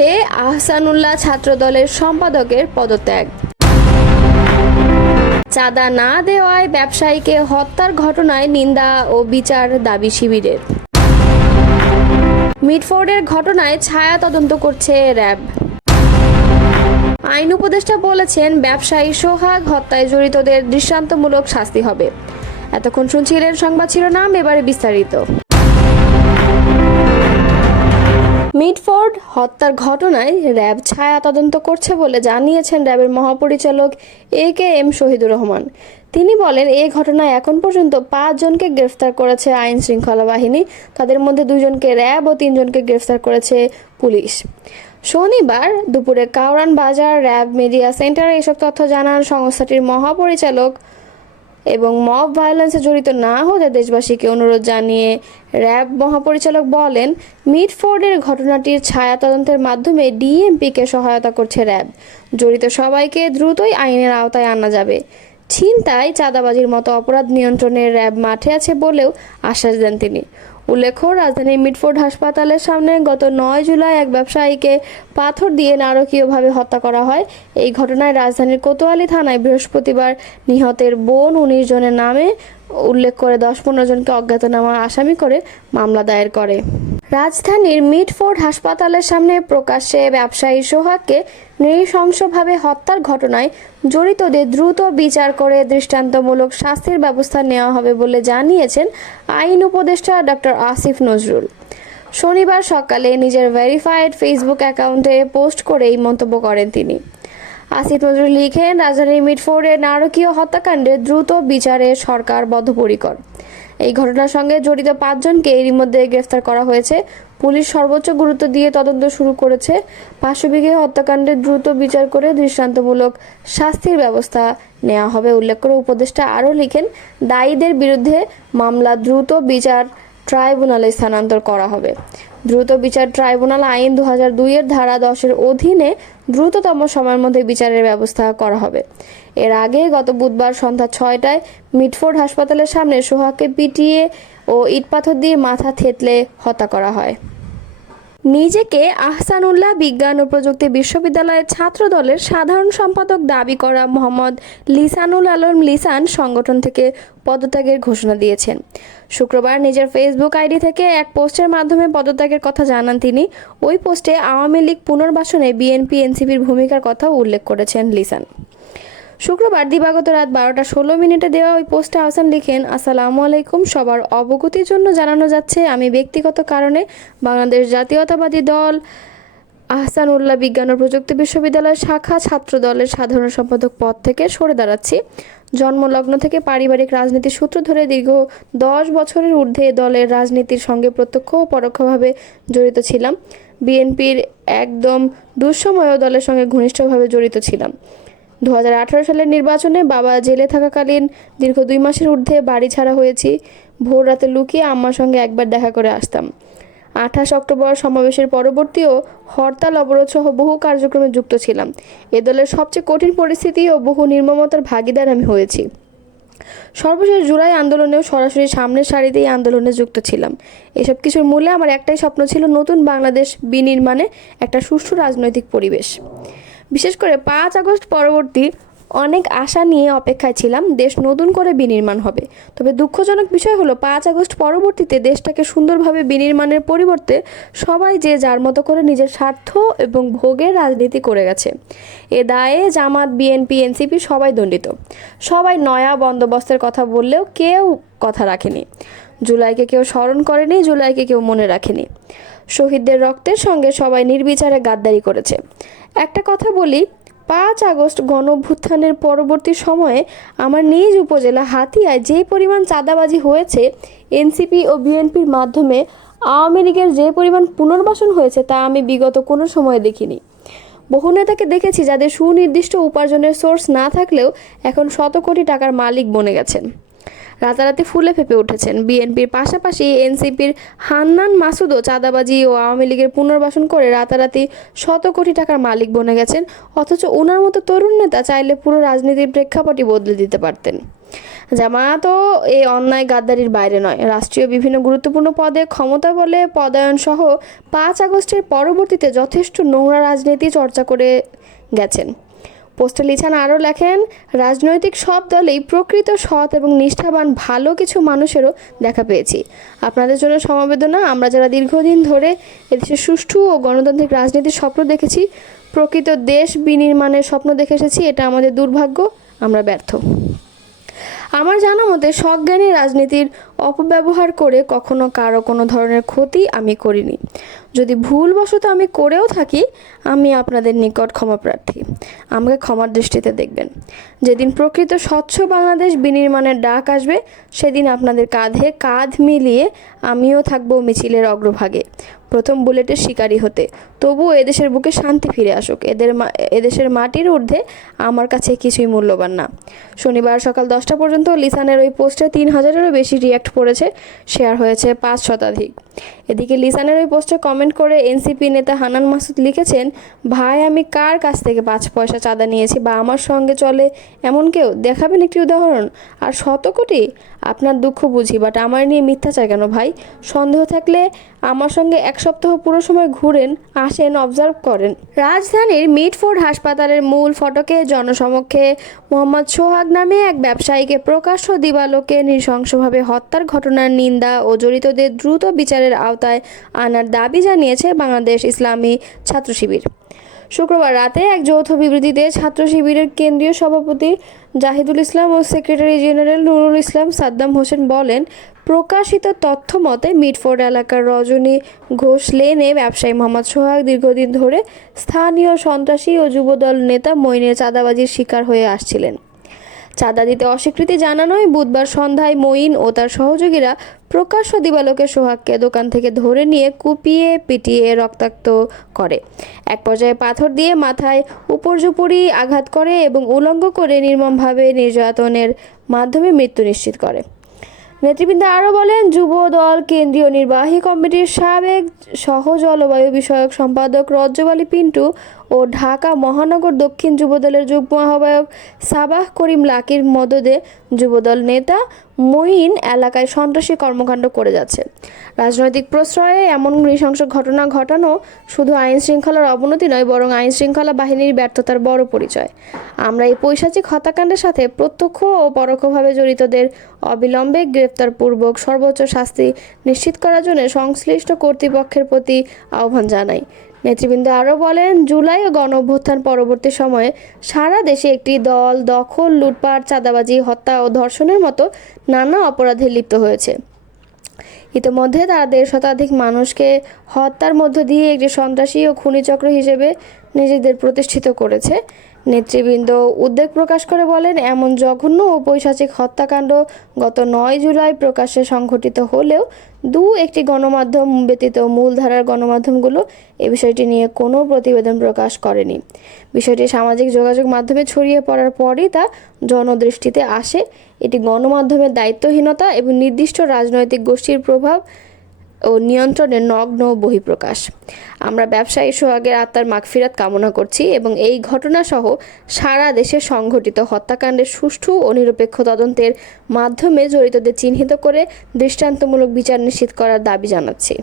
ক্ষোভে আহসানুল্লাহ ছাত্রদলের সম্পাদকের পদত্যাগ। চাঁদা না দেওয়ায় ব্যবসায়ীকে হত্যার ঘটনায় নিন্দা ও বিচার দাবি শিবিরের। মিটফোর্ডের ঘটনায় ছায়া তদন্ত করছে র্যাব। আইন উপদেষ্টা বলেছেন, ব্যবসায়ী সোহাগ হত্যায় জড়িতদের দৃষ্টান্তমূলক শাস্তি হবে। এতক্ষণ শুনছিলেন সংবাদ শিরোনাম, এবারে বিস্তারিত। মিটফোর্ড হত্যার ঘটনায় র্যাব ছায়া তদন্ত করছে বলে জানিয়েছেন র্যাবের মহাপরিচালক AKM শহীদুর রহমান। তিনি বলেন, এই ঘটনায় এখন পর্যন্ত 5 জনকে গ্রেফতার করেছে আইন শৃঙ্খলা বাহিনী। তাদের মধ্যে 2 জনকে র্যাব ও 3 জনকে গ্রেফতার করেছে পুলিশ। শনিবার দুপুরে কাউরান বাজার র্যাব মিডিয়া সেন্টারে এসব তথ্য জানান সংস্থাটির মহাপরিচালক এবং মব ভায়োলেন্সে জড়িত না হতে দেশবাসীকে অনুরোধ জানিয়ে র্যাব মহাপরিচালক বলেন, মিটফোর্ডের ঘটনাটির ছায়া তদন্তের মাধ্যমে ডিএমপিকে সহায়তা করছে র্যাব। জড়িত সবাইকে দ্রুতই আইনের আওতায় আনা যাবে। ছিনতাই, চাঁদাবাজির মতো অপরাধ নিয়ন্ত্রণে র্যাব মাঠে আছে বলেও আশ্বাস দেন তিনি। উল্লেখ্য, রাজধানীর মিটফোর্ড হাসপাতালের সামনে গত 9 জুলাই এক ব্যবসায়ীকে পাথর দিয়ে নারকীয়ভাবে হত্যা করা হয়। এই ঘটনায় রাজধানীর কোতোয়ালি থানায় বৃহস্পতিবার নিহতের বোন 19 জনের নামে উল্লেখ করে 10-15 জনকে অজ্ঞাতনামা আসামি করে মামলা দায়ের করে। রাজধানীর মিটফোর্ড হাসপাতালের সামনে প্রকাশ্যে ব্যবসায়ী সোহাগকে নৃশংসভাবে হত্যার ঘটনায় জড়িতদের দ্রুত বিচার করে দৃষ্টান্তমূলক শাস্তির ব্যবস্থা নেওয়া হবে বলে জানিয়েছেন আইন উপদেষ্টা ডক্টর আসিফ নজরুল। শনিবার সকালে নিজের ভেরিফাইড ফেসবুক অ্যাকাউন্টে পোস্ট করে এই মন্তব্য করেন তিনি। আসিফ নজরুল লিখেন, রাজধানীর মিটফোর্ডের নারকীয় হত্যাকাণ্ডে দ্রুত বিচারে সরকার বদ্ধপরিকর। এই ঘটনার সঙ্গে জড়িত 5 জনকে এরই মধ্যে গ্রেফতার করা হয়েছে। পুলিশ সর্বোচ্চ গুরুত্ব দিয়ে তদন্ত শুরু করেছে। পাশবিক হত্যাকাণ্ডে দ্রুত বিচার করে দৃষ্টান্তমূলক শাস্তির ব্যবস্থা নেওয়া হবে উল্লেখ করে উপদেষ্টা আরও লিখেন, দায়ীদের বিরুদ্ধে মামলা দ্রুত বিচার ট্রাইব্যুনালে স্থানান্তর করা হবে। দ্রুত বিচার ট্রাইব্যুনাল আইন 2002-এর ধারা 10-এর অধীনে দ্রুততম সময়ের মধ্যে বিচারের ব্যবস্থা করা হবে। এর আগে গত বুধবার সন্ধ্যা 6টায় মিটফোর্ড হাসপাতালের সামনে সোহাগকে পিটিয়ে ও ইটপাথর দিয়ে মাথা থেতলে হত্যা করা হয়। নিজেকে আহসানুল্লাহ বিজ্ঞান ও প্রযুক্তি বিশ্ববিদ্যালয়ের ছাত্র দলের সাধারণ সম্পাদক দাবি করা মোহাম্মদ লিসানুল আলম লিসান সংগঠন থেকে পদত্যাগের ঘোষণা দিয়েছেন। শুক্রবার নিজের ফেসবুক আইডি থেকে এক পোস্টের মাধ্যমে পদত্যাগের কথা জানান তিনি। ওই পোস্টে আওয়ামী লীগ পুনর্বাসনে বিএনপি-এনসিপির ভূমিকার কথাও উল্লেখ করেছেন লিসান। শুক্রবার দিবাগত রাত 12:16 দেওয়া ওই পোস্টে আহসান লিখেন, আসসালামু আলাইকুম। সবার অবগতির জন্য জানানো যাচ্ছে, আমি ব্যক্তিগত কারণে বাংলাদেশ জাতীয়তাবাদী দল আহসানুল্লাহ বিজ্ঞান ও প্রযুক্তি বিশ্ববিদ্যালয়ের শাখা ছাত্র দলের সাধারণ সম্পাদক পদ থেকে সরে দাঁড়াচ্ছি। জন্মলগ্ন থেকে পারিবারিক রাজনীতির সূত্র ধরে দীর্ঘ 10 বছরের ঊর্ধ্বে দলের রাজনীতির সঙ্গে প্রত্যক্ষ ও পরোক্ষভাবে জড়িত ছিলাম। বিএনপির একদম দুঃসময়েও দলের সঙ্গে ঘনিষ্ঠভাবে জড়িত ছিলাম। 2018 সালের নির্বাচনে বাবা জেলে থাকাকালীন দীর্ঘ 2 মাসের ঊর্ধ্বে বাড়ি ছাড়া হয়েছি। ভোর রাতে লুকিয়ে আম্মার সঙ্গে একবার দেখা করে আসতাম। 28 অক্টোবর সমাবেশের পরবর্তীও হরতাল, অবরোধ সহ বহু কার্যক্রমে যুক্ত ছিলাম। এ দলের সবচেয়ে কঠিন পরিস্থিতি ও বহু নির্মমতার ভাগিদার আমি হয়েছি। সর্বশেষ জুলাই আন্দোলনেও সরাসরি সামনের সারিতেই আন্দোলনে যুক্ত ছিলাম। এসব কিছুর মূলে আমার একটাই স্বপ্ন ছিল, নতুন বাংলাদেশ বিনির্মাণে একটা সুষ্ঠু রাজনৈতিক পরিবেশ। বিশেষ করে 5 আগস্ট পরবর্তী অনেক আশা নিয়ে অপেক্ষায় ছিলাম, দেশ নতুন করে বিনির্মাণ হবে। তবে দুঃখজনক বিষয় হলো 5 আগস্ট পরবর্তীতে দেশটাকে সুন্দরভাবে বিনির্মাণের পরিবর্তে সবাই যে যার মতো করে নিজের স্বার্থ এবং ভোগের রাজনীতি করে গেছে। এ দায়ে জামাত, বিএনপি, এনসিপি সবাই দণ্ডিত। সবাই নয়া বন্দোবস্তের কথা বললেও কেউ কথা রাখেনি। জুলাইকে কেউ স্মরণ করেনি, জুলাইকে কেউ মনে রাখেনি। শহীদদের রক্তের সঙ্গে সবাই নির্বিচারে গাদ্দারি করেছে। একটা কথা বলি, 5 আগস্ট গণঅভ্যুত্থানের পরবর্তী সময়ে আমার নিজ উপজেলা হাতিয়ায় যে পরিমাণ চাঁদাবাজি হয়েছে, এনসিপি ও বিএনপির মাধ্যমে আওয়ামী লীগের যে পরিমাণ পুনর্বাসন হয়েছে, তা আমি বিগত কোনো সময়ে দেখিনি। বহু নেতাকে দেখেছি যাদের সুনির্দিষ্ট উপার্জনের সোর্স না থাকলেও এখন শত কোটি টাকার মালিক বনে গেছেন, রাতারাতি ফুলে ফেপে উঠেছেন। বিএনপির পাশাপাশি এনসিপির হান্নান মাসুদও চাঁদাবাজি ও আওয়ামী লীগের পুনর্বাসন করে রাতারাতি শত কোটি টাকার মালিক বনে গেছেন। অথচ ওনার মতো তরুণ নেতা চাইলে পুরো রাজনীতির প্রেক্ষাপটই বদলে দিতে পারতেন। জামায়াতও এই অন্যায় গাদ্দারির বাইরে নয়। রাষ্ট্রীয় বিভিন্ন গুরুত্বপূর্ণ পদে ক্ষমতা বলে পদায়ন সহ 5 আগস্টের পরবর্তীতে যথেষ্ট নোংরা রাজনীতি চর্চা করে গেছেন। পোস্টে লিছান আরও লেখেন, রাজনৈতিক সব দলেই প্রকৃত সৎ এবং নিষ্ঠাবান ভালো কিছু মানুষেরও দেখা পেয়েছি। আপনাদের জন্য সমবেদনা। আমরা যারা দীর্ঘদিন ধরে এদেশে সুষ্ঠু ও গণতান্ত্রিক রাজনীতির স্বপ্ন দেখেছি, প্রকৃত দেশ বিনির্মাণের স্বপ্ন দেখে এসেছি, এটা আমাদের দুর্ভাগ্য, আমরা ব্যর্থ। আমার জানা মতে সজ্ঞানে রাজনীতির অপব্যবহার করে কখনো কারো কোনো ধরনের ক্ষতি আমি করিনি। যদি ভুলবশত আমি করেও থাকি, আমি আপনাদের নিকট ক্ষমাপ্রার্থী। আমাকে ক্ষমার দৃষ্টিতে দেখবেন। যেদিন প্রকৃত স্বচ্ছ বাংলাদেশ বিনির্মাণের ডাক আসবে, সেদিন আপনাদের কাঁধে কাঁধ মিলিয়ে আমিও থাকবো মিছিলের অগ্রভাগে, প্রথম বুলেটের শিকারি হতে। তবুও এদেশের বুকে শান্তি ফিরে আসুক। এদেশের মাটির ঊর্ধ্বে আমার কাছে কিছুই মূল্যবান না। শনিবার সকাল 10টা পর্যন্ত লিসানের ওই পোস্টে 3000-এরও বেশি রিয়্যাক্ট পড়েছে, শেয়ার হয়েছে 5 শতাধিক। এদিকে লিসানের ওই পোস্টে কমেন্ট করে এনসিপি নেতা হান্নান মাসুদ লিখেছেন, ভাই আমি কার কাছ থেকে 5 পয়সা চাঁদা নিয়েছি বা আমার সঙ্গে চলে এমন কেউ দেখাবেন একটি উদাহরণ? আর 100 কোটি? আপনার দুঃখ বুঝি, বাট আমার নিয়ে মিথ্যাচার কেন ভাই? সন্দেহ থাকলে আমার সঙ্গে 1 সপ্তাহ পুরো সময় ঘুরেন, আসেন, অবজার্ভ করেন। রাজধানীর মিটফোর্ড হাসপাতালের মূল ফটকে জনসমক্ষে মোহাম্মদ সোহাগ নামে এক ব্যবসায়ীকে প্রকাশ্য দিবালোকে নৃশংসভাবে হত্যার ঘটনার নিন্দা ও জড়িতদের দ্রুত বিচারের আওতায় আনার দাবি জানিয়েছে বাংলাদেশ ইসলামী ছাত্র শিবির। শুক্রবার রাতে এক যৌথ বিবৃতিতে ছাত্র শিবিরের কেন্দ্রীয় সভাপতি জাহিদুল ইসলাম ও সেক্রেটারি জেনারেল নুরুল ইসলাম সাদ্দাম হোসেন বলেন, প্রকাশিত তথ্য মতে মিটফোর্ড এলাকার রজনী ঘোষ লেনে ব্যবসায়ী মোহাম্মদ সোহাগ দীর্ঘদিন ধরে স্থানীয় সন্ত্রাসী ও যুবদল নেতা মঈনের চাঁদাবাজির শিকার হয়ে আসছিলেন। চাঁদা দিতে অস্বীকৃতি জানানোয় বুধবার সন্ধ্যায় মঈন ও তার সহযোগীরা প্রকাশ্য দিবালোকে সোহাগকে দোকান থেকে ধরে নিয়ে কুপিয়ে পিটিয়ে রক্তাক্ত করে। এক পর্যায়ে পাথর দিয়ে মাথায় উপর্যুপরি আঘাত করে এবং উলঙ্গ করে নির্মমভাবে নির্যাতনের মাধ্যমে মৃত্যু নিশ্চিত করে। নেতৃবৃন্দ আরও বলেন, যুব দল কেন্দ্রীয় নির্বাহী কমিটির সাবেক সহ জলবায়ু বিষয়ক সম্পাদক রজ্জব আলী পিন্টু ও ঢাকা মহানগর দক্ষিণ যুবদলের যুগ্ম আহ্বায়ক সাবাহ করিম লাকির মদদে যুবদল নেতা মঈন এলাকায় সন্ত্রাসী কর্মকাণ্ড করে যাচ্ছে। রাজনৈতিক প্রশ্রয়ে এমন নৃশংস ঘটনা ঘটানো শুধু আইন শৃঙ্খলার অবনতি নয়, বরং আইন শৃঙ্খলা বাহিনীর ব্যর্থতার বড় পরিচয়। আমরা এই পৈশাচিক হত্যাকাণ্ডের সাথে প্রত্যক্ষ ও পরোক্ষভাবে জড়িতদের অবিলম্বে গ্রেফতারপূর্বক সর্বোচ্চ শাস্তি নিশ্চিত করার জন্য সংশ্লিষ্ট কর্তৃপক্ষের প্রতি আহ্বান জানাই। নেতৃবৃন্দ আরও বলেন, জুলাই ও গণঅভ্যুত্থান পরবর্তী সময়ে সারা দেশে একটি দল দখল, লুটপাট, চাঁদাবাজি, হত্যা ও ধর্ষণের মতো নানা অপরাধে লিপ্ত হয়েছে। ইতিমধ্যে তারা 1.5 শতাধিক মানুষকে হত্যার মধ্য দিয়ে একটি সন্ত্রাসী ও খুনি চক্র হিসেবে নিজেদের প্রতিষ্ঠিত করেছে। নেতৃবৃন্দ উদ্বেগ প্রকাশ করে বলেন, এমন জঘন্য ও পৈশাচিক হত্যাকাণ্ড গত 9 জুলাই প্রকাশ্যে সংঘটিত হলেও একটি গণমাধ্যম ব্যতীত মূলধারার গণমাধ্যমগুলো এ বিষয়টি নিয়ে কোনো প্রতিবেদন প্রকাশ করেনি। বিষয়টি সামাজিক যোগাযোগ মাধ্যমে ছড়িয়ে পড়ার পরই তা জনদৃষ্টিতে আসে। এটি গণমাধ্যমের দায়িত্বহীনতা এবং নির্দিষ্ট রাজনৈতিক গোষ্ঠীর প্রভাব ও নিয়ন্ত্রণের নগ্ন বহিঃপ্রকাশ। আমরা ব্যবসায়ী সোহাগের আত্মার মাগফিরাত কামনা করছি এবং এই ঘটনাসহ সারা দেশে সংঘটিত হত্যাকাণ্ডের সুষ্ঠু ও নিরপেক্ষ তদন্তের মাধ্যমে জড়িতদের চিহ্নিত করে দৃষ্টান্তমূলক বিচার নিশ্চিত করার দাবি জানাচ্ছি।